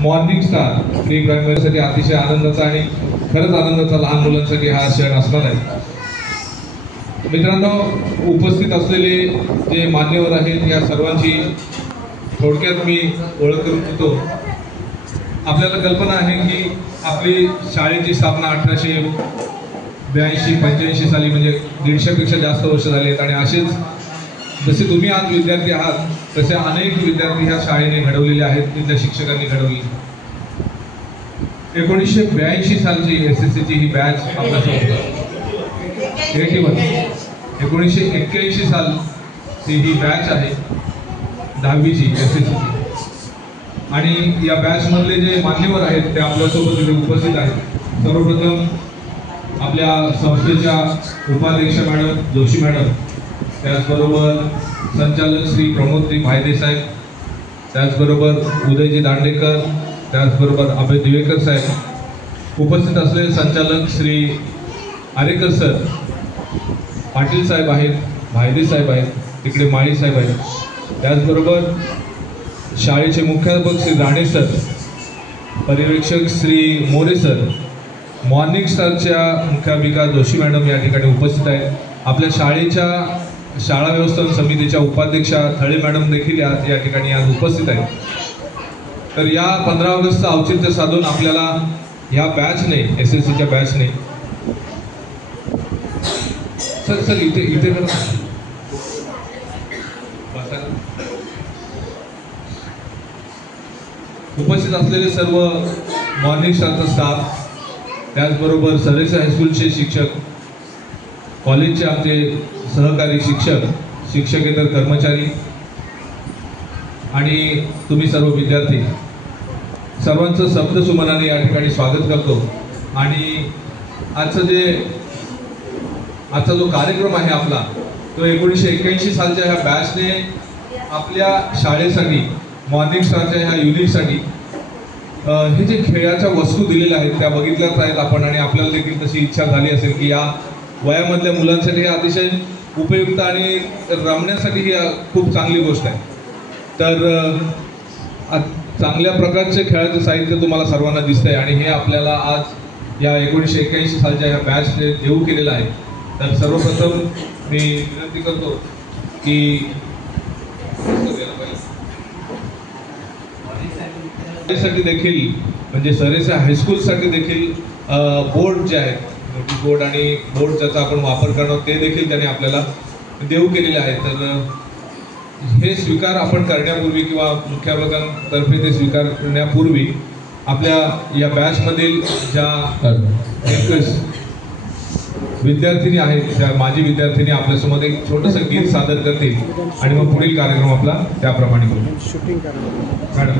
Morning star pre प्रायमरीसाठी अतिशय आनंदाचा आणि खरंच आनंदाचा लहान मुलांसाठी हा क्षण असणार आहे। मित्रांनो, उपस्थित असलेले जे मान्यवर आहेत या सर्वांची थोडक्यात मी ओळख करून देतो। आपल्याला कल्पना आहे की आपली शाळेची स्थापना 1882-85 साली म्हणजे 150 पेक्षा जास्त वर्ष झाली आहेत आणि असेच जसे तुम्ही आज विद्यार्थी आहात तसे अनेक विद्यार्थी ह्या शाळेने घडवलेले आहेत, तिथल्या शिक्षकांनी घडवली। 1982 सालची SSCची ही बॅच आपल्यासोबत 1981 सालची ही बॅच आहे 10वीची SSCची आणि या बॅच मधले जे मान्यवर आहेत ते आपल्यासोबत इथे उपस्थित आहेत। सर्वप्रथम आपल्या संस्थेच्या उपाध्यक्ष मॅडम जोशी मॅडम, त्याचबरोबर संचालक श्री प्रमोदजी भायदे साहेब, त्याचबरोबर उदयजी दांडेकर, त्याचबरोबर अभय दिवेकर साहेब, उपस्थित असलेले संचालक श्री आरेकर सर, पाटील साहेब आहेत, भायदे साहेब आहेत, तिकडे माळी साहेब आहेत, त्याचबरोबर शाळेचे मुख्याध्यापक श्री राणे सर, पर्यवेक्षक श्री मोरे सर, मॉर्निंग स्टारच्या मुख्याध्यापिका जोशी मॅडम या ठिकाणी उपस्थित आहेत। आपल्या शाळेच्या शाळा व्यवस्थापन समितीच्या उपाध्यक्षा थळे मॅडम देखील या ठिकाणी आज उपस्थित आहेत। तर या 15 ऑगस्टचं औचित्य साधून आपल्याला ह्या बॅचने SSCच्या बॅचने सर इथे उपस्थित असलेले सर्व मॉर्निंग स्टारचा स्टाफ, त्याचबरोबर सरेसे हायस्कूलचे शिक्षक, कॉलेजचे आमचे सहकारी शिक्षक, शिक्षकेतर कर्मचारी आणि तुम्ही सर्व विद्यार्थी, सर्वांचं शब्दसुमनाने या ठिकाणी स्वागत करतो। आणि आजचा जो कार्यक्रम आहे आपला तो 1981 सालच्या ह्या बॅचने आपल्या शाळेसाठी मॉर्निंग स्टारच्या ह्या युनिटसाठी हे जे खेळाच्या वस्तू दिलेल्या आहेत त्या बघितल्याच आहेत आपण आणि आपल्याला देखील तशी इच्छा झाली असेल की या वयामधल्या मुलांसाठी हे अतिशय उपयुक्त आणि रमण्यासाठी ही खूप चांगली गोष्ट आहे। तर चांगल्या प्रकारचे खेळाचे साहित्य तुम्हाला सर्वांना दिसतंय आणि हे आपल्याला आज या 1981 सालच्या ह्या बॅचने देऊ केलेलं आहे। तर सर्वप्रथम मी विनंती करतो की साठी देखील म्हणजे सरेसे हायस्कूलसाठी देखील बोर्ड जे आहेत, नोटीस बोर्ड आणि बोर्ड ज्याचा आपण वापर करणार ते देखील त्यांनी आपल्याला देऊ केलेले आहेत। तर हे स्वीकार आपण करण्यापूर्वी किंवा मुख्याध्यापकांतर्फे ते स्वीकार करण्यापूर्वी आपल्या या बॅचमधील ज्या विद्यार्थिनी आहेत त्या माजी विद्यार्थिनी आपल्यासमोर एक छोटंसं गीत सादर करतील आणि मग पुढील कार्यक्रम आपला त्याप्रमाणे होईल। Madam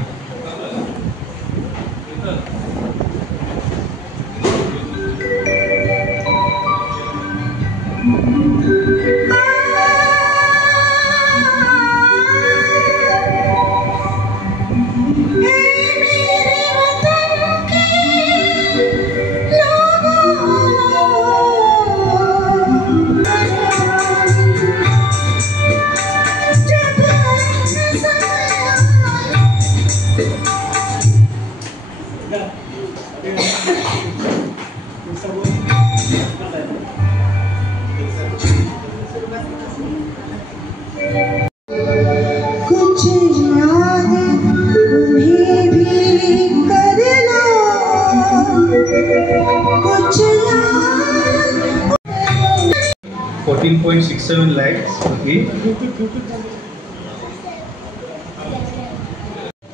$14.67 lakhs.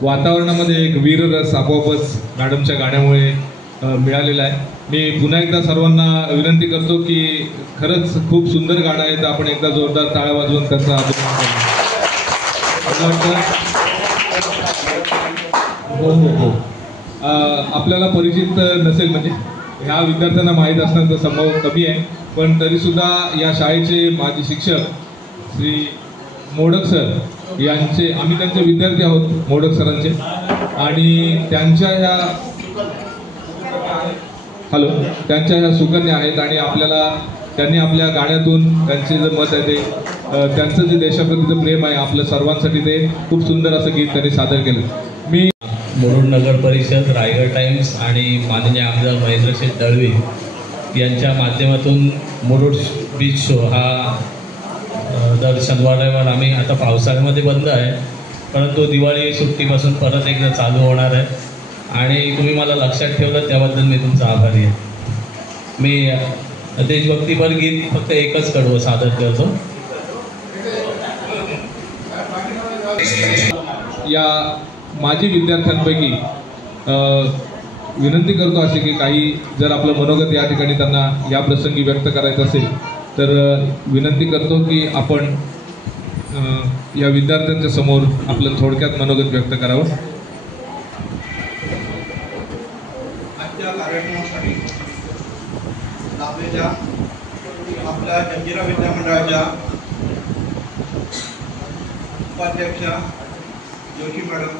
वातावरणामध्ये एक वीररस आपोआपच मॅडमच्या गाण्यामुळे मिळालेला आहे। मी पुन्हा एकदा सर्वांना विनंती करतो की खरंच खूप सुंदर गाणं आहे, तर आपण एकदा जोरदार टाळ्या वाजवून त्यांचा अभिनंदन करू। आपल्याला परिचित नसेल म्हणजे ह्या विद्यार्थ्यांना माहीत असण्याचा संभव कमी आहे, पण तरीसुद्धा या शाळेचे माजी शिक्षक श्री मोडक सर यांचे, आम्ही त्यांचे विद्यार्थी आहोत मोडक सरांचे, आणि त्यांच्या ह्या सुकन्या आहेत आणि त्यांनी आपल्या गाण्यातून त्यांचे जे मत आहे ते त्यांचं जे देशाप्रतीचं प्रेम आहे आपल्या सर्वांसाठी ते खूप सुंदर असं गीत त्यांनी सादर केलं। मी मुरुड नगर परिषद, रायगड टाइम्स आणि माननीय आमदार महेंद्रशेठ दळवी यांच्या माध्यमातून मुरुड बीच शो हा दर शनिवार रविवार आम्ही आता पावसाळ्यामध्ये बंद आहे, परंतु दिवाळी सुट्टीपासून परत एकदा चालू होणार आहे आणि तुम्ही मला लक्षात ठेवलं त्याबद्दल मी तुमचा आभारी आहे. मी देशभक्तीपर गीत फक्त एकच कडवं सादर करतो. या माजी विद्यार्थ्यांपैकी विनंती करतो असे की काही जर आपलं मनोगत या ठिकाणी त्यांना या प्रसंगी व्यक्त करायचं असेल तर विनंती करतो की आपण या विद्यार्थ्यांच्या समोर आपलं थोडक्यात मनोगत व्यक्त करावं. आजच्या कार्यक्रमासाठी लाभलेल्या आपल्या जंजिरा विद्यामंडळाच्या उपाध्यक्षा जोशी मॅडम,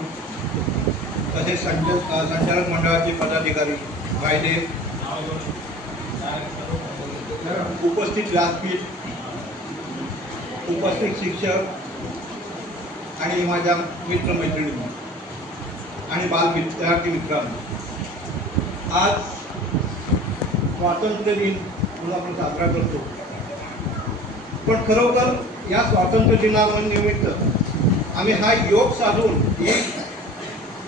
तसेच संचालक मंडळाचे पदाधिकारी, कायदे, उपस्थित व्यासपीठ, उपस्थित शिक्षक आणि माझ्या मित्रमैत्रिणी आणि विद्यार्थी मित्रांनो, आज स्वातंत्र्य दिन म्हणून आपण साजरा करतो, पण खरोखर या स्वातंत्र्य दिनानिमित्त आम्ही हा योग साधून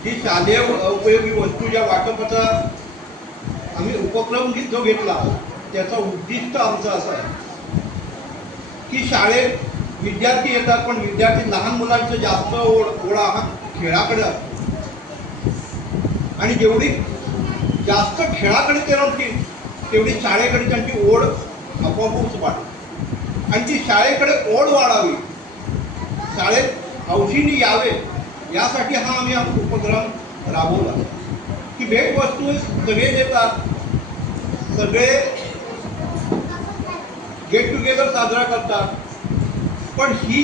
ही शालेय उपयोगी वस्तू ज्या वाटपाचा आम्ही उपक्रम जो घेतला त्याचा उद्दिष्ट आमचं असं आहे की शाळेत विद्यार्थी येतात, पण विद्यार्थी लहान मुलांचं जास्त ओढा हा खेळाकडे असतो आणि जेवढी जास्त खेळाकडे ते रमतील तेवढी शाळेकडे त्यांची ओढ आपोआपच वाढेल आणि ती शाळेकडे ओढ वाढावी, शाळेत हौशीने यावे यासाठी हा आम्ही उपक्रम राबवला की भेटवस्तू सगळे देतात, सगळे गेट टुगेदर साजरा करतात, पण ही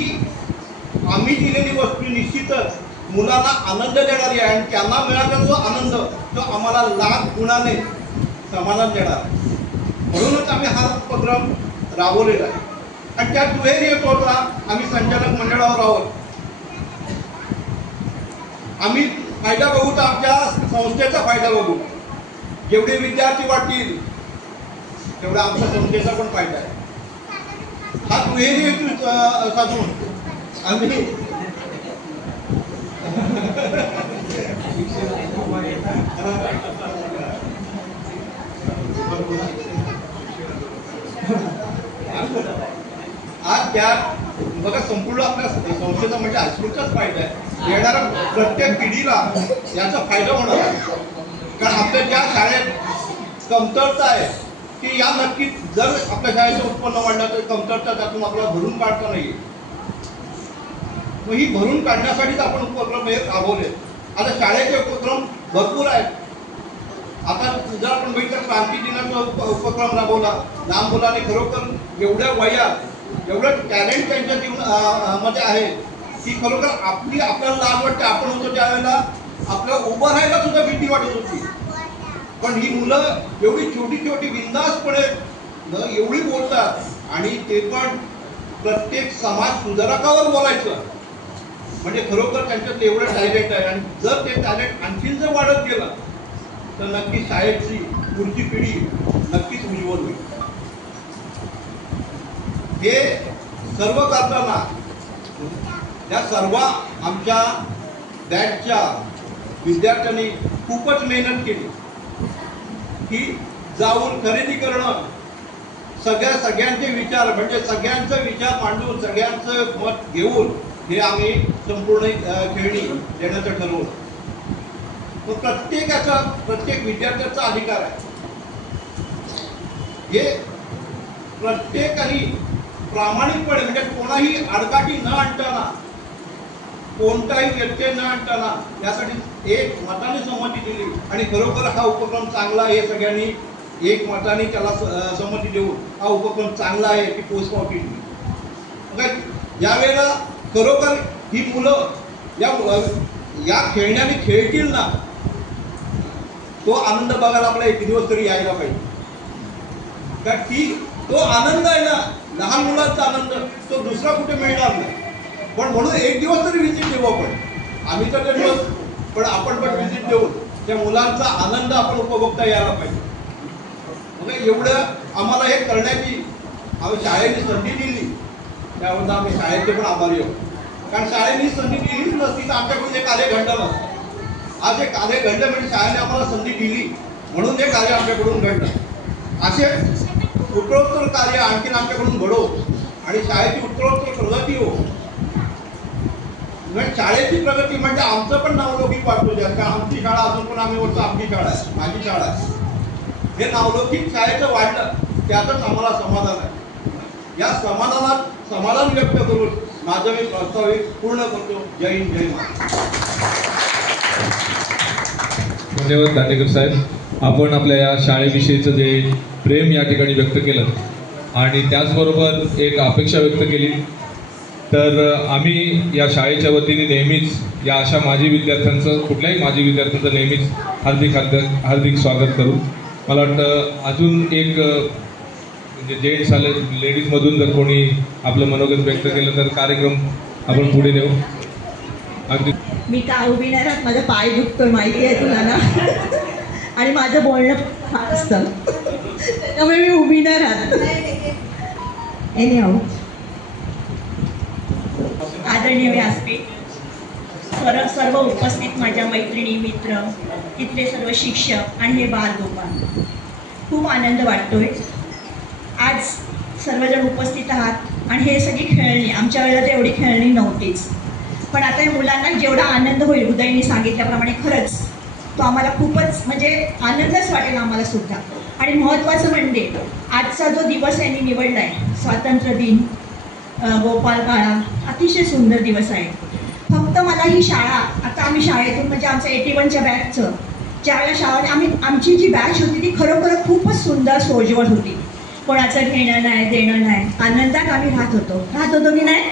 आम्ही दिलेली वस्तू निश्चितच मुलांना आनंद देणारी आहे आणि त्यांना मिळालेला जो आनंद तो आम्हाला लाख गुणाने समाधान देणार आहे. म्हणूनच आम्ही हा उपक्रम राबवलेला आहे आणि त्यात दुहेर येत होता. आम्ही संचालक मंडळावर आहोत, आम्ही फायदा बघू तर आमच्या संस्थेचा फायदा बघू, जेवढे विद्यार्थी वाटतील तेवढा आमच्या संस्थेचा पण फायदा आहे. हा दुहेरी हेतू साधून आम्ही आज त्यात बघा संपूर्ण आपल्या संस्थेचा म्हणजे हायस्कूलचाच फायदा आहे, येणाऱ्या प्रत्येक पिढीला याचा फायदा होणार आहे. कारण आपल्या ज्या शाळेत कमतरता आहे की या नक्कीच जर आपल्या शाळेचं उत्पन्न वाढलं तर कमतरता त्यातून आपल्याला भरून काढता नाही येईल. मग ही भरून काढण्यासाठीच आपण उपक्रम हे राबवले. आता शाळेचे उपक्रम भरपूर आहेत. आता जर आपण बघितलं क्रांती दिनाचा उपक्रम राबवला, लहान मुलाने खरोखर एवढ्या वयात एवढं टॅलेंट त्यांच्या जीवनामध्ये आहे की खरोखर आपल्याला लाज वाटते. आपण होतो त्यावेळेला आपल्याला उभं राहायला सुद्धा भीती वाटत होती, पण ही मुलं एवढी छोटी छोटी बिंदासपणे एवढी बोलतात आणि ते पण प्रत्येक समाज सुधारकावर बोलायचं म्हणजे खरोखर त्यांच्यात एवढं टॅलेंट आहे. आणि जर ते टॅलेंट आणखीन जर वाढत गेलं तर नक्की शाळेची पुढची पिढी नक्कीच उज्ज्वल होईल. हे सर्व करताना या सर्व आमच्या बॅचच्या विद्यार्थ्यांनी खूपच मेहनत केली की जाऊन खरेदी करणं, सगळ्यांचे विचार म्हणजे सगळ्यांचा विचार मांडून सगळ्यांचं मत घेऊन हे आम्ही संपूर्ण खेळणी देण्याचं ठरवलं. तो प्रत्येक विद्यार्थ्याचा अधिकार आहे. हे प्रत्येकाने प्रामाणिकपणे म्हणजे कोणाही आडकाठी न आणताना, कोणताही व्यत्यय न आणताना यासाठी एक मताने संमती दिली आणि खरोखर हा उपक्रम चांगला आहे. सगळ्यांनी एक मताने त्याला संमती देऊन हा उपक्रम चांगला आहे की पोचपावती दिली. यावेळेला खरोखर ही मुलं या खेळण्याने खेळतील ना, तो आनंद बघायला आपला एक दिवस तरी यायला पाहिजे. का की तो आनंद आहे ना, लहान मुलांचा आनंद तो दुसरा कुठे मिळणार नाही. पण म्हणून एक दिवस तरी विजिट देऊ आपण. आम्ही तर ते दिवस पण आपण पण व्हिजिट देऊन त्या मुलांचा आनंद आपण उपभोगता यायला पाहिजे. म्हणजे एवढं आम्हाला हे करण्याची आम्ही शाळेने संधी दिली, त्याबद्दल आम्ही शाळेचे पण आभारी आहोत. कारण शाळेने संधी दिलीच नसती तर आमच्याकडून हे कार्य घडलं नसतं. आज हे कार्य घडलं म्हणजे शाळेने आम्हाला संधी दिली म्हणून हे कार्य आमच्याकडून घडलं. असे उत्तरोत्तर कार्य आणखीन आमच्याकडून घडो आणि शाळेची उत्तरोत्तर प्रगती हो. म्हणजे शाळेची प्रगती म्हणजे आमचं पण नावलौकिक वाटतो द्या. कारण आमची शाळा अजून पण आम्ही बोलतो आमची शाळा आहे, माझी शाळा आहे. हे नावलौकिक शाळेचं वाढलं त्यातच आम्हाला समाधान आहे. या समाधान व्यक्त करून माझं मी प्रास्ताविक पूर्ण करतो. जय हिंद, जय महाराष्ट्र. धन्यवाद दांडेकर साहेब. आपण आपल्या या शाळेविषयीचं जे प्रेम या ठिकाणी व्यक्त केलं आणि त्याचबरोबर एक अपेक्षा व्यक्त केली. तर आम्ही या शाळेच्या वतीने नेहमीच या अशा माजी विद्यार्थ्यांचं, कुठल्याही माजी विद्यार्थ्यांचं नेहमीच हार्दिक स्वागत करू. मला वाटतं अजून एक म्हणजे जेंट्स आले, लेडीजमधून जर कोणी आपलं मनोगत व्यक्त केलं तर कार्यक्रम आपण पुढे नेऊ. अगदी मी काय उभी नाही राहत, माझा पाय दुखतोय माहिती आहे तुला ना, आणि माझं बोलणं फार असतं त्यामुळे मी उभी नाही राहत. एनीहाऊ, आदरणीय व्यासपीठ, सर्व उपस्थित माझ्या मैत्रिणी, मित्र, तिथले सर्व शिक्षक आणि हे बालगोपाल, खूप आनंद वाटतोय. आज सर्वजण उपस्थित आहात आणि हे सगळी खेळणी, आमच्या वेळेला तर एवढी खेळणी नव्हतीच, पण आता या मुलांना जेवढा आनंद होईल उदयने सांगितल्याप्रमाणे खरंच तो आम्हाला खूपच म्हणजे आनंदच वाटेल आम्हाला सुद्धा. आणि महत्त्वाचं म्हणजे आजचा जो दिवस यांनी निवडला आहे, स्वातंत्र्य दिन, गोपाल काळा, अतिशय सुंदर दिवस आहे. फक्त मला ही शाळा, आता आम्ही शाळेतून म्हणजे आमच्या 81च्या बॅचचं ज्यावेळेला शाळेत आमची जी बॅच होती ती खरोखर खूपच सुंदर सोज्वळ होती. कोणाचं घेणं नाही देणं नाही, आनंदात आम्ही राहत होतो की नाही,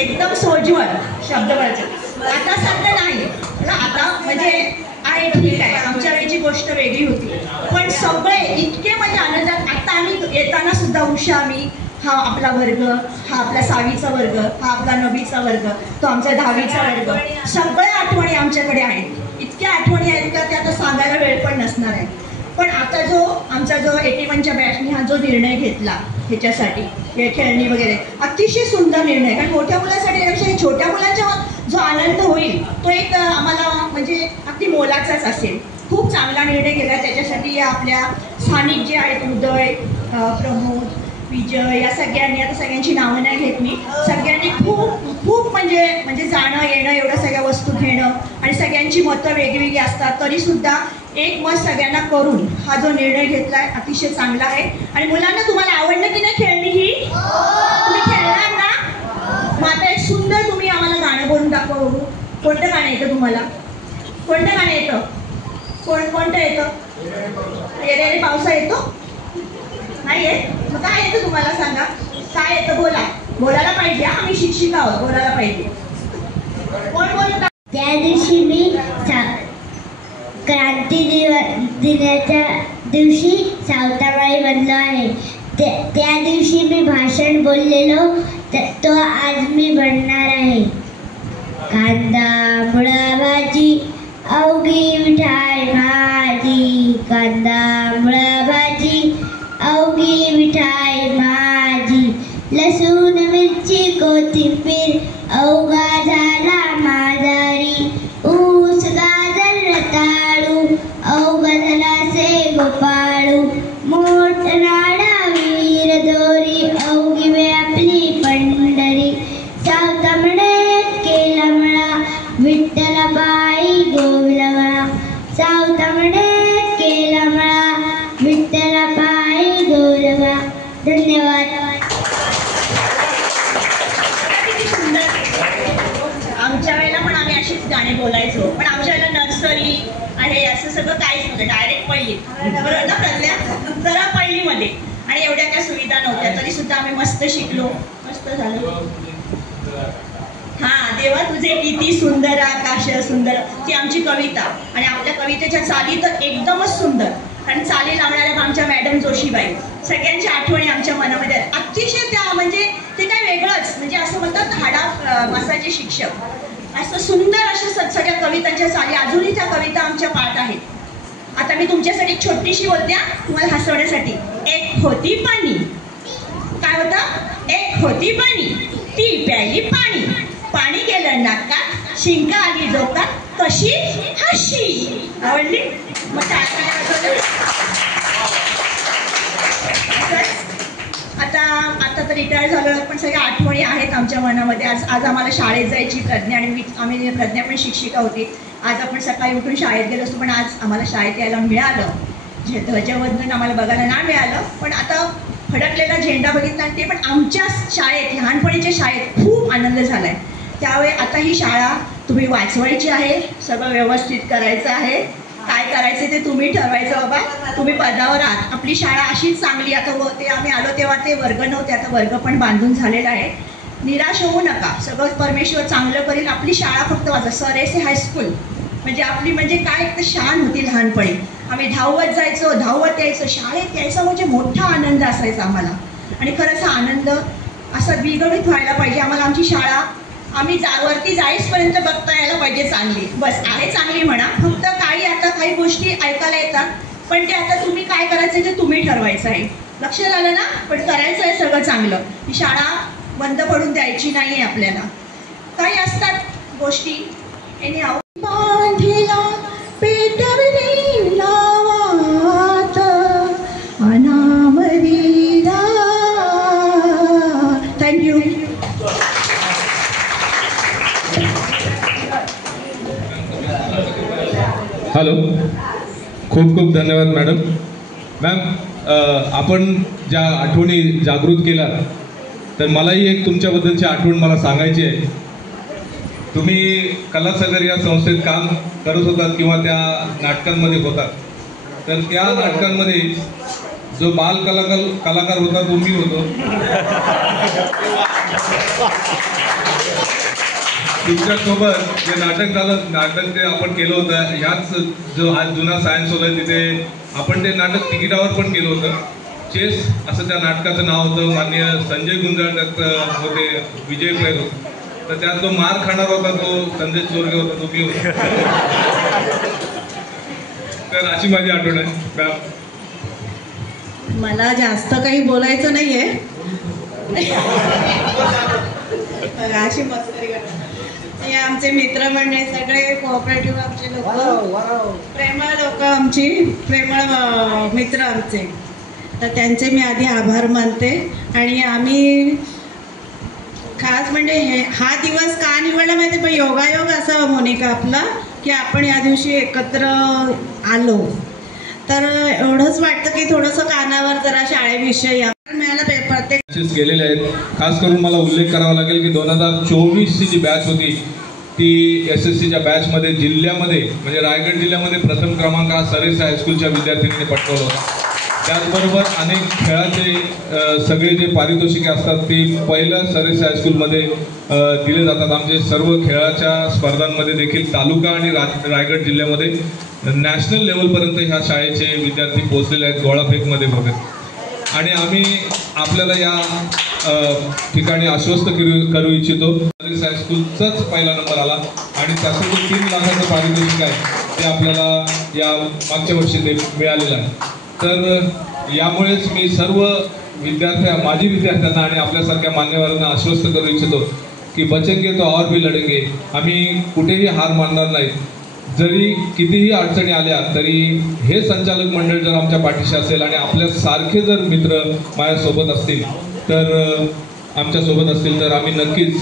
एकदम सोज्वळ शब्दवळचं. आता सध्या नाही, आता म्हणजे आहे ठीक आहे, आमच्या वेळची गोष्ट वेगळी होती, पण सगळे इतके म्हणजे आनंदात. आता आम्ही येताना सुद्धा उषा, आम्ही हा आपला वर्ग, हा आपला 6वीचा वर्ग, हा आपला 9वीचा वर्ग, तो आमचा 10वीचा वर्ग, सगळ्या आठवणी आमच्याकडे आहेत. इतक्या आठवणी आहेत का त्या आता सांगायला वेळ पण नसणार आहे. पण आता आमचा जो 81च्या बॅचने हा जो निर्णय घेतला ह्याच्यासाठी, हे खेळणी वगैरे, अतिशय सुंदर निर्णय. कारण मोठ्या मुलांसाठी त्यापेक्षा छोट्या मुलांचा जो आनंद होईल तो एक आम्हाला म्हणजे अगदी मोलाचाच असेल. खूप चांगला निर्णय केला. त्याच्यासाठी आपल्या स्थानिक जे आहेत, उदय, प्रमोद, विजय, या सगळ्यांनी, आता सगळ्यांची नावं नाही घेत मी, सगळ्यांनी खूप म्हणजे जाणं येणं, एवढ्या सगळ्या वस्तू घेणं, आणि सगळ्यांची मतं वेगवेगळी असतात तरीसुद्धा एक मत सगळ्यांना करून हा जो निर्णय घेतला आहे अतिशय चांगला आहे. आणि मुलांना तुम्हाला आवडलं की नाही खेळणी ही? तुम्ही खेळणार ना? मग आता एक सुंदर तुम्ही आम्हाला गाणं बोलून दाखवा बघू. कोणतं गाणं येतं तुम्हाला? कोणतं गाणं येतं? कोणतं येतं? येरे रे पावसा येतो? नाही येत? मग काय येतं तुम्हाला सांगा, काय येतं? बोलायला पाहिजे. आम्ही शिक्षिका आहोत, बोलायला पाहिजे. कोण बोलत? त्या दिवशी मी क्रांती दिनाच्या दिवशी सावतामाळी बनलो आहे. त्या दिवशी मी भाषण बोललेलो तो आज मी बनणार आहे. कांदा मुळा भाजी अवघी मिठाई माझी, कांदा मुळा भाजी अवघी मिठाई माझी, लसूण मिरची कोथिंबीर अवघा झाला माझारी, ऊस गाजर रताळू अवघा झाला से गोपाळू, मोठ नाडा वीर दोरी अवघी व्यापली पंढरी, सावतामडे केला मळा विठ्ठलाबाई गोविंदमळा, सावतामडे केला मळा विठ्ठलाबाई गोविंदमळा. धन्यवाद. आमच्या वेळेला पण आम्ही अशीच गाणी बोलायचो, पण आमच्या वेळेला नर्सरी आहे असं सगळं काहीच नव्हतं. डायरेक्ट पहिली, बरोबर ना प्रज्ञा? जरा पहिलीमध्ये, आणि एवढ्या काय सुविधा नव्हत्या तरी सुद्धा आम्ही मस्त शिकलो, मस्त झालं. हा, देवा तुझे किती सुंदर आकाश सुंदर, ती आमची कविता. आणि आपल्या कवितेच्या चाली तर एकदमच सुंदर. कारण चाली लावणाऱ्या आमच्या मॅडम जोशीबाई, सगळ्यांच्या आठवणी आमच्या मनामध्ये अतिशय. त्या म्हणजे ते काय वेगळंच, म्हणजे असं म्हणतात हाडा मासाचे शिक्षक. असं सुंदर अशा सगळ्या कवितांच्या साली अजूनही त्या कविता आमच्या पाठ आहेत. आता मी तुमच्यासाठी एक छोटीशी बोलते तुम्हाला हसवण्यासाठी. एक होती पाणी, काय होतं? एक होती पाणी, ती प्यायली पाणी, पाणी गेलं नाकात, शिंका आली डोकात, कशी हशी. आवडली? मग आता तर रिटायर झालो पण सगळ्या आठवणी आहेत आमच्या मनामध्ये. आज आम्हाला शाळेत जायची प्रज्ञा आणि आम्ही प्रज्ञा पण शिक्षिका होती. आज आपण सकाळी उठून शाळेत गेलो असतो पण आज आम्हाला शाळेत यायला मिळालं. ध्वजवंदन आम्हाला बघायला नाही मिळालं पण आता फडकलेला झेंडा बघितला आणि ते पण आमच्या शाळेत, लहानपणीच्या शाळेत खूप आनंद झाला आहे. त्यामुळे आता ही शाळा तुम्ही वाचवायची आहे, सगळं व्यवस्थित करायचं आहे. काय करायचं ते तुम्ही ठरवायचं बाबा, तुम्ही पदावर आहात. आपली शाळा अशीच चांगली. आता ते आम्ही आलो तेव्हा ते वर्ग नव्हते, आता वर्ग पण बांधून झालेला आहे. निराश होऊ नका, सगळं परमेश्वर चांगलं करेल. आपली शाळा फक्त वाचा. सर एस हायस्कूल म्हणजे आपली म्हणजे काय एक तर शान होती लहानपणी. आम्ही धावत जायचो, धावत यायचो, शाळेत यायचं म्हणजे मोठा आनंद असायचा आम्हाला. आणि खरंच हा आनंद असा द्विगुणित व्हायला पाहिजे. आम्हाला आमची शाळा आम्ही वरती जाईसपर्यंत बघता यायला पाहिजे चांगली. बस आहे चांगली म्हणा, फक्त काही गोष्टी ऐकायला येतात पण ते आता तुम्ही काय करायचं ते तुम्ही ठरवायचं आहे. लक्ष झालं ना? पण करायचं आहे सगळं चांगलं. ही शाळा बंद पडून द्यायची नाही आहे आपल्याला. काही असतात गोष्टी बांधिला पेटवली नावात अनामरीला. थँक्यू. हॅलो, खूप खूप धन्यवाद मॅडम. मॅम, आपण ज्या आठवणी जागृत केल्या तर मलाही एक तुमच्याबद्दलची आठवण मला सांगायची आहे. तुम्ही कलासागर या संस्थेत काम करत होतात किंवा त्या नाटकांमध्ये होतात. तर त्या नाटकांमध्ये जो बाल कलाकार होता तो मी होतो. तुमच्यासोबत जे नाटक झालं, नाटक ते आपण केलं होतं, ह्याच जो आज जुना सायन्स होता तिथे आपण ते नाटक तिकिटावर पण केलं होतं. चेस असं त्या नाटकाचं नाव होतं. माननीय संजय गुंजाळ त्यात होते, विजय प्रेर होते. तर त्यात जो मार खाणार होता तो संजय चोरगे होता, तो मी होता. तर अशी माझी आठवण आहे. मला जास्त काही बोलायचं नाहीये. अशी मस्करी करतात. हे आमचे मित्र म्हणजे सगळे कोऑपरेटिव्ह आमचे लोक, प्रेमळ लोक, आमची प्रेमळ मित्र आमचे. तर त्यांचे मी आधी आभार मानते. आणि आम्ही खास म्हणजे हा दिवस का निवडला माहिती, पण योगायोग असा मोनिका आपला की आपण या दिवशी एकत्र आलो. तर एवढंच वाटतं की थोडंसं कानावर जरा शाळेविषयी मिळालं. प्रत्येक गेलेले आहेत. खास करून मला उल्लेख करावा लागेल की 2024ची जी बॅच होती ती SSCच्या बॅचमध्ये जिल्ह्यामध्ये म्हणजे रायगड जिल्ह्यामध्ये प्रथम क्रमांक हा सरेस हायस्कूलच्या विद्यार्थिनीने पटकावला होता. त्याचबरोबर अनेक खेळाचे सगळे जे पारितोषिके असतात ते पहिलं सरेस हायस्कूलमध्ये दिले जातात. आमचे सर्व खेळाच्या स्पर्धांमध्ये देखील तालुका आणि रायगड जिल्ह्यामध्ये नॅशनल लेवलपर्यंत ह्या शाळेचे विद्यार्थी पोहोचलेले आहेत, गोळाफेकमध्ये वगैरे. आणि आम्ही आपल्याला या ठिकाणी आश्वस्त करू इच्छितो, सरेस हायस्कूलचाच पहिला नंबर आला आणि त्याचं जे 3 लाखाचं पारितोषिक आहे ते आपल्याला या मागच्या वर्षी ते मिळालेलं आहे. तर यामुळेच मी सर्व माजी विद्यार्थ्यांना आणि आपल्यासारख्या मान्यवरांना आश्वस्त करू इच्छितो की बचेंगे तो और भी लढेंगे. आम्ही कुठेही हार मानणार नाही. जरी कितीही अडचणी आल्या तरी हे संचालक मंडळ जर आमच्या पाठीशी असेल आणि आपल्यासारखे जर मित्र माझ्यासोबत असतील तर आमच्यासोबत असतील तर आम्ही नक्कीच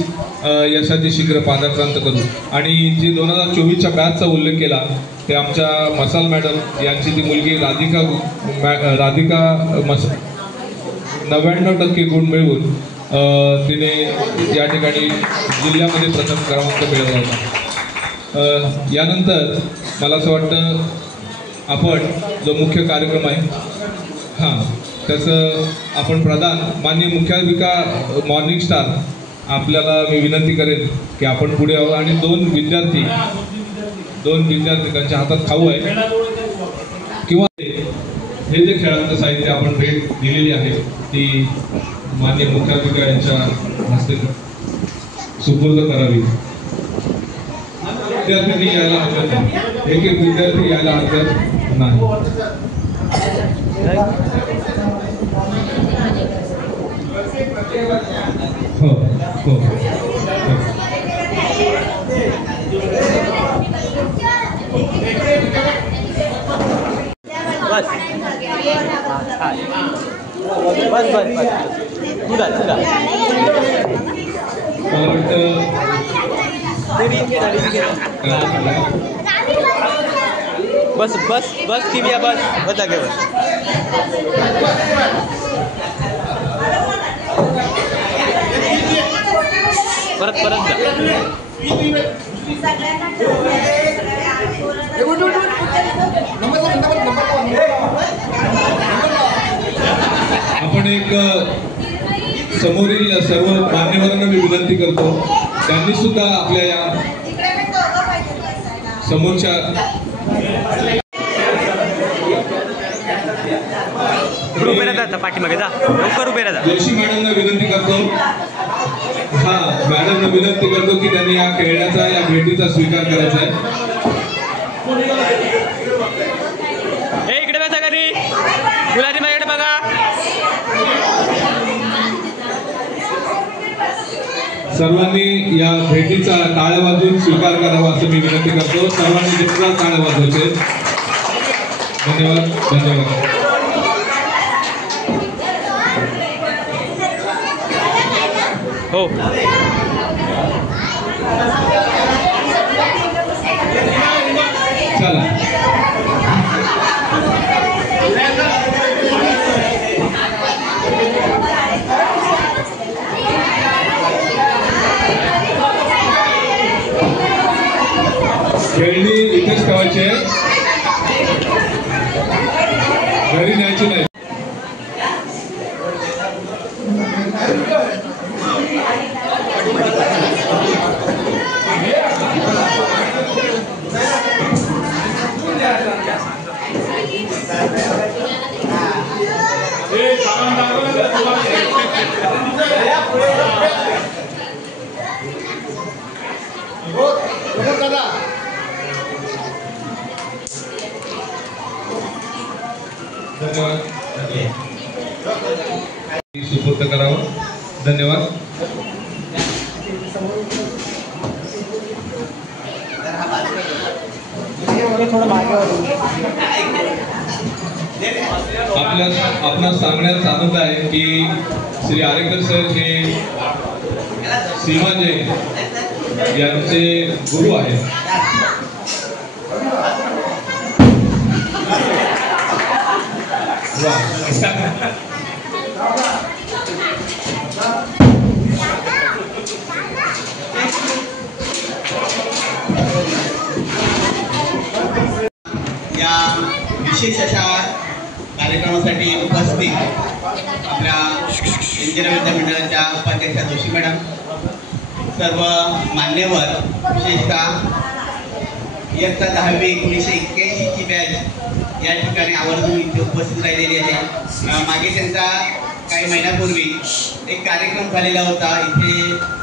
यशाची शीघ्र पादाक्रांत करू. आणि जे 2024च्या बॅचचा उल्लेख केला ते आमच्या मसाल मॅडम यांची ती मुलगी राधिका 99% गुण मिळवून तिने या ठिकाणी जिल्ह्यामध्ये प्रथम क्रमांक मिळवला होता. यानंतर मला असं वाटतं आपण जो मुख्य कार्यक्रम आहे त्याचं आपण प्रधान माननीय मुख्याधिका मॉर्निंग स्टार आपल्याला मी विनंती करेन की आपण पुढे यावं. आणि दोन विद्यार्थी त्यांच्या हातात खाऊ आहे किंवा हे जे खेळाचं साहित्य आपण भेट दिलेली आहे ती माननीय मुख्याधिका यांच्या हस्ते सुपूर्द करावी. विद्यार्थ्यांनी यायला हरकत नाही, एक विद्यार्थी यायला हरकत नाही. हो हो बस बस बस की भैया बस बस आगे बस. परत परत जा. आपण एक समोरील सर्व मान्यवरांना मी विनंती करतो, त्यांनी सुद्धा आपल्या या समोरच्या उभे राहता पाठीमागे जा, लवकर उभे राहा. जोशी मॅडमना विनंती करतो, हा मॅडमना विनंती करतो की त्यांनी या खेळण्याचा या भेटीचा स्वीकार करायचा आहे. इकडे बसा घरी, गुलाबी माझ्याकडे बघा. सर्वांनी या भेटीचा टाळ्या वाजवून स्वीकार करावा असं मी विनंती करतो. सर्वांनी जोरदार टाळ्या वाजवायचे. धन्यवाद धन्यवाद. हो चला खेळणी इथेच ठेवायची आहे, घरी न्यायची नाही. धन्यवाद. सुपूर्द करावं. धन्यवाद. आपणास सांगण्यात आनंद आहे की श्री आरेकर सर हे सीमा जैन यांचे गुरु आहेत. या विशेष अशा कार्यक्रमासाठी उपस्थित आपल्या इंजिनिअर विद्यामंडळाच्या उपाध्यक्षा जोशी मॅडम, सर्व मान्यवर, विशेषतः इयत्ता 10वी 1981ची बॅच या ठिकाणी आवर्जून इथे उपस्थित राहिलेली आहे. मागे त्यांचा काही महिन्यापूर्वी एक कार्यक्रम झालेला होता. इथे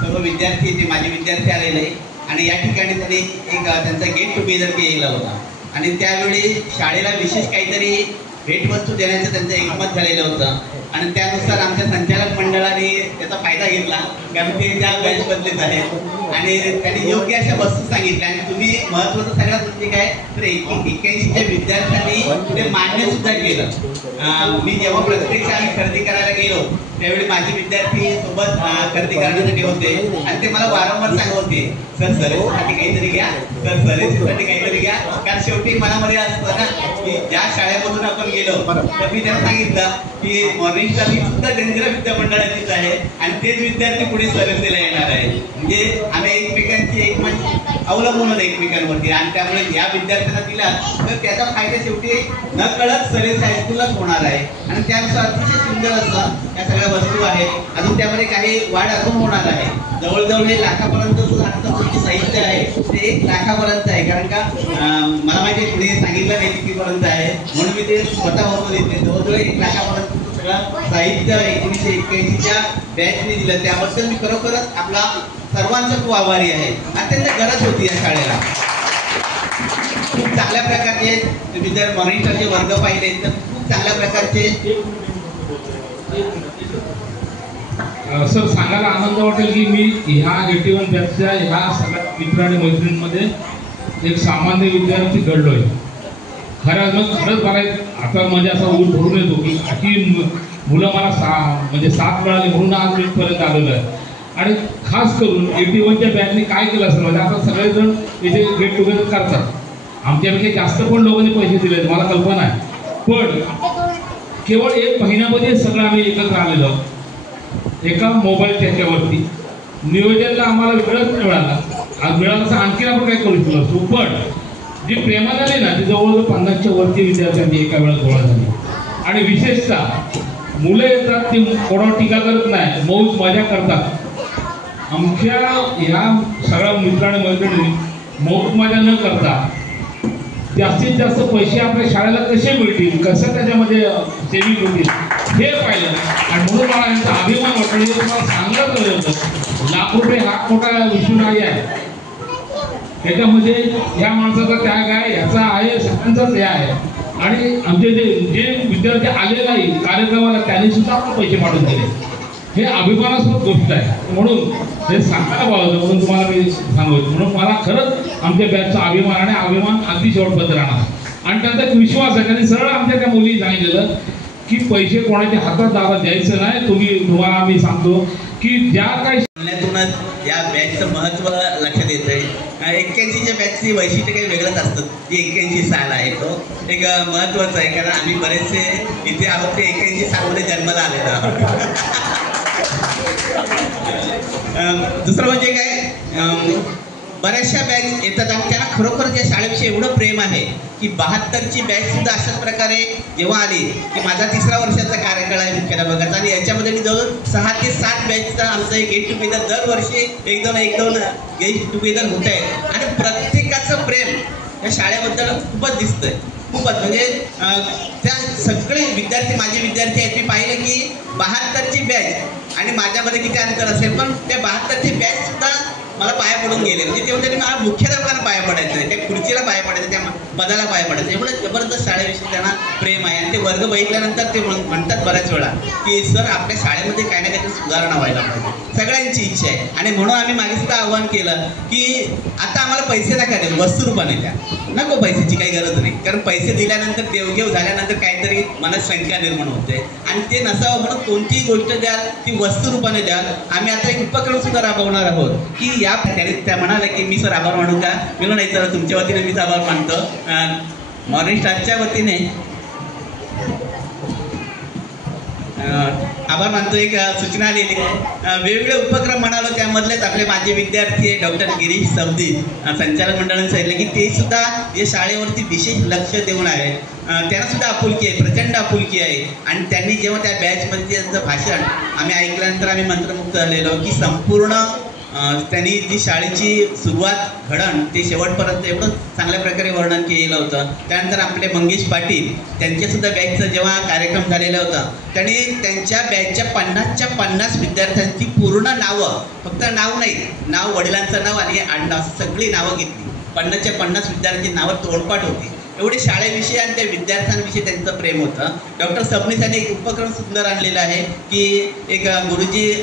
सर्व विद्यार्थी, ते माझे विद्यार्थी आलेले आणि या ठिकाणी त्यांनी एक त्यांचा गेट टुगेदर केलेला होता आणि त्यावेळी शाळेला विशेष काहीतरी भेटवस्तू देण्याचं त्यांचं एकमत झालेलं होतं आणि त्यानुसार आमच्या संचालक मंडळाने त्याचा फायदा घेतला, कारण ते त्या बॅचमधलेच आहेत आणि त्यांनी योग्य अशा वस्तू सांगितल्या आणि तुम्ही महत्त्वाचं सगळ्यात म्हणजे काय तर 81च्या विद्यार्थ्यांनी ते मान्य सुद्धा केलं. मी जेव्हा प्रत्यक्ष आम्ही खरेदी करायला गेलो त्यावेळी माझे विद्यार्थी सोबत खरेदी करण्यासाठी होते आणि ते मला वारंवार सांगत होते, सर सर्व्हिससाठी काहीतरी घ्या, सर सर्व्हिससाठी काहीतरी घ्या. कारण शेवटी मनामध्ये असतं ना की ज्या शाळेमधून आपण गेलो तर मी त्यांना सांगितलं की मॉर्निंग क्लास ही सुद्धा जंजिरा विद्यामंडळाचीच आहे आणि तेच विद्यार्थी पुढे सर्व्हिसला येणार आहे. म्हणजे आम्ही एकमेकांची अवलंबून एकमेकांवरती आणि त्यामुळे या विद्यार्थ्यांना दिला तर त्याचा फायदा शेवटी न कळत सर्व्हिस हायस्कूललाच होणार आहे आणि त्यानुसार अतिशय सुंदर असं या सगळ्या वस्तू आहेत. अजून त्यामध्ये काही वाढ अजून होणार आहे. जवळजवळ हे लाखापर्यंत आता साहित्य आहे ते 1 लाखापर्यंत आहे, कारण का मला माहिती आहे पुढे सांगितलं नाही कितीपर्यंत आहे म्हणून मी ते स्वतः होतो देते. जवळजवळ 1 लाखापर्यंत सगळं साहित्य 1981च्या बॅचने दिलं, त्याबद्दल मी खरोखरच आपला सर्वांचा खूप आभारी आहे. अत्यंत गरज होती या शाळेला. चांगल्या प्रकारचे विद्यार्थी मॉनिटरचे वर्ग पाहिले तर खूप चांगल्या प्रकारचे. सर सांगायला आनंद वाटेल की मी ह्या 81 बॅचच्या ह्या सगळ्या मित्र आणि मैत्रिणींमध्ये एक सामान्य विद्यार्थी घडलो आहे. खरंच मला आता म्हणजे असा ऊर भरून येतो की मुलं मला म्हणजे साथ मिळाली म्हणून आज मी इथपर्यंत आलेलो आहे. आणि खास करून 81च्या बॅचने काय केलं असेल म्हणजे आता सगळेजण इथे गेट टुगेदर करतात. आमच्यापेक्षा जास्त पण लोकांनी पैसे दिले मला कल्पना आहे. पण केवळ 1 महिन्यामध्ये सगळं आम्ही एकत्र आलेलो एका मोबाईल त्याच्यावरती. नियोजनला आम्हाला वेळच मिळाला. आज मिळाला असं आणखी आपण काय करू शकलो असतो. पण जी प्रेमा झाली ना ती जवळजवळ 50च्या वरती विद्यार्थ्यांनी एका वेळेस गोळा झाली. आणि विशेषतः मुलं येतात ती कोणावर टीका करत नाही, मौज मजा करतात. आमच्या ह्या सगळ्या मित्र आणि मैत्रिणी मौज मजा न करता जास्तीत जास्त पैसे आपल्या शाळेला कसे मिळतील, कसं त्याच्यामध्ये सेविंग होतील हे पाहिलं. आणि म्हणून मला यांचा अभिमान वाटतो. हे तुम्हाला सांगत होतं लाख रुपये हा मोठा विषय नाही आहे. त्याच्यामध्ये ह्या माणसाचा त्याग आहे, ह्याचा आहे, सगळ्यांचाच हे आहे. आणि आमचे जे विद्यार्थी आले नाही कार्यक्रमाला त्यांनी सुद्धा आपण पैसे पाठवून दिले. हे अभिमानास्पद गोष्ट आहे. म्हणून हे सांगायला पाहिजे म्हणून तुम्हाला मी सांगतो. म्हणून मला खरंच आमच्या बॅचचा अभिमान आणि अभिमान अगदी शेवटपर्यंत राहणार. आणि त्यांचा एक विश्वास आहे. त्यांनी सरळ आमच्या त्या मुली सांगितलेलं की पैसे कोणाच्या हातात दारात द्यायचं नाही. तुम्हाला आम्ही सांगतो की ज्या काही म्हणण्यातूनच या बॅचचं महत्त्व लक्षात येतं आहे. 81च्या बॅचची वैशिष्ट्य काही वेगळंच असतं. जी 81 साल आहे तो एक महत्त्वाचं आहे. कारण आम्ही बरेचसे इथे आहोत ते 81 सालमध्ये जन्माला आलेलो आहोत. दुसरं म्हणजे काय बऱ्याचशा बॅच येतात आणि त्यांना खरोखर त्या शाळेविषयी एवढं प्रेम आहे की 72ची बॅच सुद्धा अशाच प्रकारे जेव्हा आली की माझा 3रा वर्षाचा कार्यकाळ आहे मुख्याध्यापकाचा आणि याच्यामध्ये मी जवळ 6 ते 7 बॅचचा आमचं एक गेट टुगेदर दरवर्षी एक दोन गेट टुगेदर होत आहे. आणि प्रत्येकाचं प्रेम या शाळेबद्दल खूपच दिसतंय. खूपच म्हणजे त्या सगळे विद्यार्थी माझे विद्यार्थी आहेत. मी पाहिलं की 72ची बॅच आणि माझ्यामध्ये किती अंतर असेल पण त्या 72ची बॅच सुद्धा मला पाया पडून गेले. म्हणजे तेव्हा त्यांनी मला मुख्याध्यापकांना पाया पडायचं, त्या खुर्चीला पाया पडायचं, त्या पदाला पाया पडायचं. एवढं जबरदस्त शाळेविषयी त्यांना प्रेम आहे. आणि ते वर्ग बघितल्यानंतर ते म्हणतात बऱ्याच वेळा की सर आपल्या शाळेमध्ये काही ना काहीतरी सुधारणा व्हायला पाहिजे. सगळ्यांची इच्छा आहे. आणि म्हणून आम्ही मागे सुद्धा आव्हान केलं की आता आम्हाला पैसे नका देऊ, वस्तुरूपाने द्या. नको पैशाची काही गरज नाही. कारण पैसे दिल्यानंतर देवघेव झाल्यानंतर काहीतरी मनात शंका निर्माण होते आणि ते नसावं म्हणून कोणतीही गोष्ट द्याल ती वस्तुरूपाने द्याल. आम्ही आता एक उपक्रम सुद्धा राबवणार आहोत की या त्या म्हणाले की मी सर आभार मानू का. मी नाही तर तुमच्या वतीने मीच आभार मानतो. मॉर्निंग स्टारच्या वतीने आभार मानतो. एक सूचना आलेली वेगवेगळे उपक्रम म्हणालो त्यामधलेच आपले माझे विद्यार्थी डॉक्टर गिरीश सवदी संचालक मंडळाने सांगितलं की ते सुद्धा या शाळेवरती विशेष लक्ष देऊन आहे. त्यांना सुद्धा आपुलकी आहे, प्रचंड आपुलकी आहे. आणि त्यांनी जेव्हा त्या बॅचमध्ये त्यांचं भाषण आम्ही ऐकल्यानंतर आम्ही मंत्रमुग्ध झालेलो की संपूर्ण त्यांनी जी शाळेची सुरुवात घडण ते शेवटपर्यंत एवढं चांगल्या प्रकारे वर्णन केलेलं होतं. त्यानंतर आपले मंगेश पाटील त्यांच्यासुद्धा बॅचचा जेव्हा कार्यक्रम झालेला होता त्यांनी त्यांच्या बॅचच्या 50च्या 50 विद्यार्थ्यांची पूर्ण नावं, फक्त नाव नाही, नाव वडिलांचं नाव आणि आडनाव सगळी नावं घेतली. 50च्या 50 विद्यार्थ्यांची नावं तोडपाठ होती. एवढे शाळेविषयी आणि त्या विद्यार्थ्यांविषयी त्यांचं प्रेम होतं. डॉक्टर सबनीस यांनी एक उपक्रम सुंदर आणलेला आहे की एक गुरुजी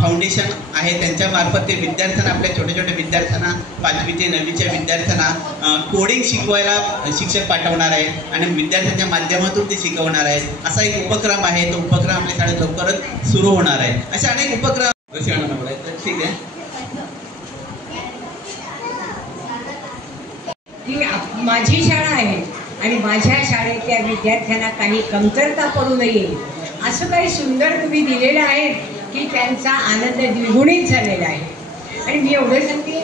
फाउंडेशन आहे त्यांच्यामार्फत ते विद्यार्थ्यांना आपल्या छोट्या छोट्या विद्यार्थ्यांना 5वी ते 9वीच्या विद्यार्थ्यांना कोडिंग शिकवायला शिक्षक पाठवणार आहे आणि विद्यार्थ्यांच्या माध्यमातून ते शिकवणार आहे. असा एक उपक्रम आहे. तो उपक्रम आपल्या शाळेत लवकरच सुरू होणार आहे. अशा अनेक उपक्रम ठीक आहे. ही माझी शाळा आहे आणि माझ्या शाळेतल्या विद्यार्थ्यांना काही कमतरता पडू नये असं काही सुंदर तुम्ही दिलेलं आहे की त्यांचा आनंद द्विगुणित झालेला आहे. आणि मी एवढं सांगते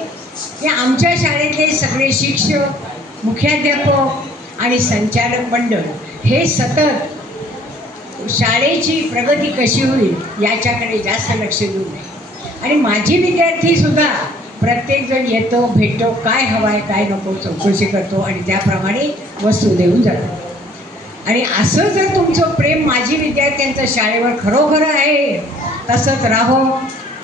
की आमच्या शाळेतले सगळे शिक्षक, मुख्याध्यापक आणि संचालक मंडळ हे सतत शाळेची प्रगती कशी होईल याच्याकडे जास्त लक्ष देऊ नये. आणि माझी विद्यार्थीसुद्धा प्रत्येकजण येतो, भेटतो, काय हवं आहे काय नको चौकशी करतो आणि त्याप्रमाणे वस्तू देऊन जातो. आणि असं जर तुमचं प्रेम माझी विद्यार्थ्यांचं शाळेवर खरोखर आहे तसंच राहो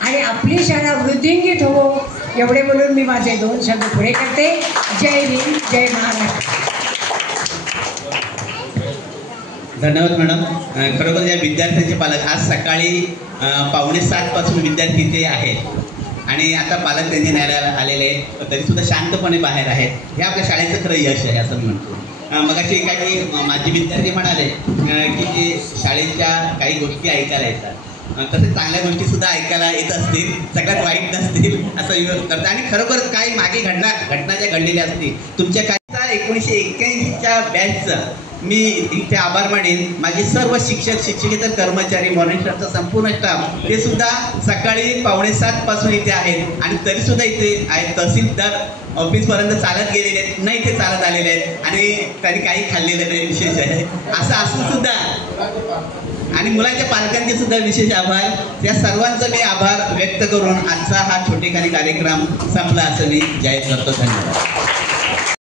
आणि आपली शाळा वृद्धिंगित हो एवढे बोलून मी माझे 2 शब्द पुढे करते. जय हिंद, जय महाराष्ट्र. धन्यवाद मॅडम. खरोखर या विद्यार्थ्यांचे पालक आज सकाळी 6:45 पासून विद्यार्थी इथे आहेत आणि आता पालक त्यांनी न्यायला आलेले आहेत, तरीसुद्धा शांतपणे बाहेर आहेत. हे आपल्या शाळेचं खरं यश आहे असं मी म्हणतो. मगाशी काही माझे विद्यार्थी म्हणाले की ते शाळेच्या काही गोष्टी ऐकायला येतात, तसे चांगल्या गोष्टीसुद्धा ऐकायला येत असतील, सगळ्यात वाईट नसतील असं करतं. आणि खरोखर काही मागे घटना ज्या घडलेल्या असतील तुमच्या काही 1981च्या बॅचचं मी इथे आभार मानेन. माझे सर्व शिक्षक शिक्षकेतर कर्मचारी मॉनिटरचा संपूर्ण स्टाफ ते सुद्धा सकाळी 6:45 पासून इथे आहेत आणि तरीसुद्धा इथे आहेत. तहसीलदार ऑफिसपर्यंत चालत गेलेले आहेत, नाही इथे चालत आलेले आहेत आणि त्यांनी काही खाल्लेलं नाही, विशेष आहे असं असून सुद्धा. आणि मुलांच्या पालकांचे सुद्धा विशेष आभार. त्या सर्वांचा मी आभार व्यक्त करून आजचा हा छोटेखानी कार्यक्रम संपला असं मी जाहीर करतो. धन्यवाद.